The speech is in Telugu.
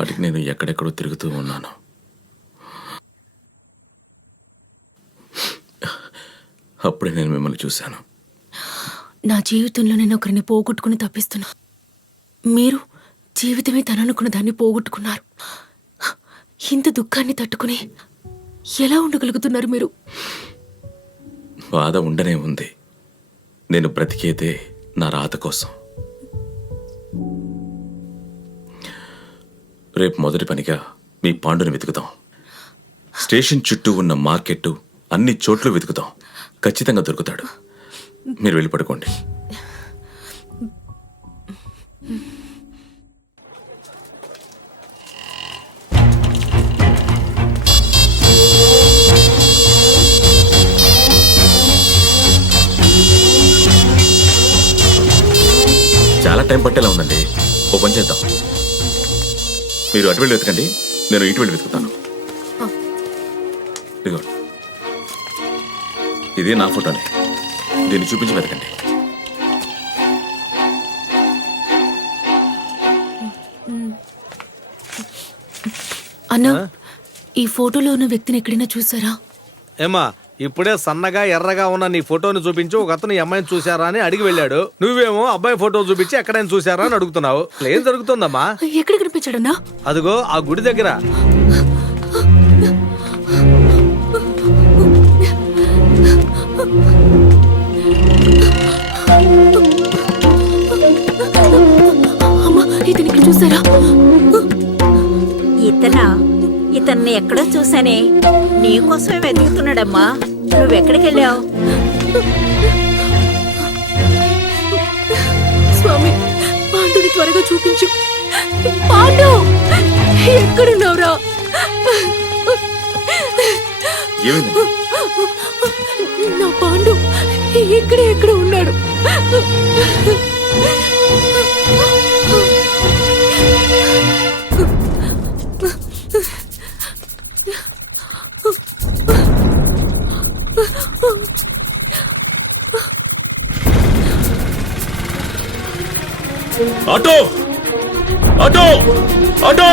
పాటికి నేను ఎక్కడెక్కడో తిరుగుతూ ఉన్నాను. అప్పుడే నేను మిమ్మల్ని చూశాను. నా జీవితంలో నేను ఒకరిని పోగొట్టుకుని తప్పిస్తున్నా. మీరు జీవితమే తననుకున్న దాన్ని పోగొట్టుకున్నారు. ఇంత దుఃఖాన్ని తట్టుకుని ఎలా ఉండగలుగుతున్నారు మీరు? బాధ ఉండనే ఉంది. నేను బ్రతికేదే నా రాత కోసం. రేపు మొదటి పనిగా మీ పాండుని వెతుకుదాం. స్టేషన్ చుట్టూ ఉన్న మార్కెట్ అన్ని చోట్ల వెతుకుదాం. ఖచ్చితంగా దొరుకుతాడు. మీరు వెళ్ళి పడుకోండి. చాలా టైం పట్టేలా ఉందండి. ఓ పని చేద్దాం, మీరు అటు వెళ్ళి వెతకండి, నేను ఇటు వెళ్ళి వెతుకుతాను. ఇదిగో, ఇది నా ఫోటోనే. దీన్ని చూపించి వెతకండి. అన్నా, ఈ ఫోటోలో ఉన్న వ్యక్తిని ఎక్కడైనా చూసారా? ఏమా, ఇప్పుడే సన్నగా ఎర్రగా ఉన్న నీ ఫోటోని చూపించి ఒక అతను ఈ అమ్మాయిని చూసారా అని అడిగి వెళ్ళాడు. నువ్వేమో అబ్బాయి ఫోటో చూపించి ఎక్కడైనా చూసారా అని అడుగుతున్నావు. ఏం జరుగుతుందమ్మా? ఎక్కడ కనిపించాడన్నా? అదిగో ఆ గుడి దగ్గర. అమ్మా, ఇతను ఇక్కడ చూసారా? ఇతన్ని ఎక్కడో చూసానే. నీకోసమే వెతుకుతున్నాడమ్మా. నువ్వెక్కడికి వెళ్ళావు? స్వామి, పాండుని త్వరగా చూపించు. పాండు, ఎక్కడున్నావురా? నా పాండు ఎక్కడ ఉన్నాడు? Auto, auto, auto!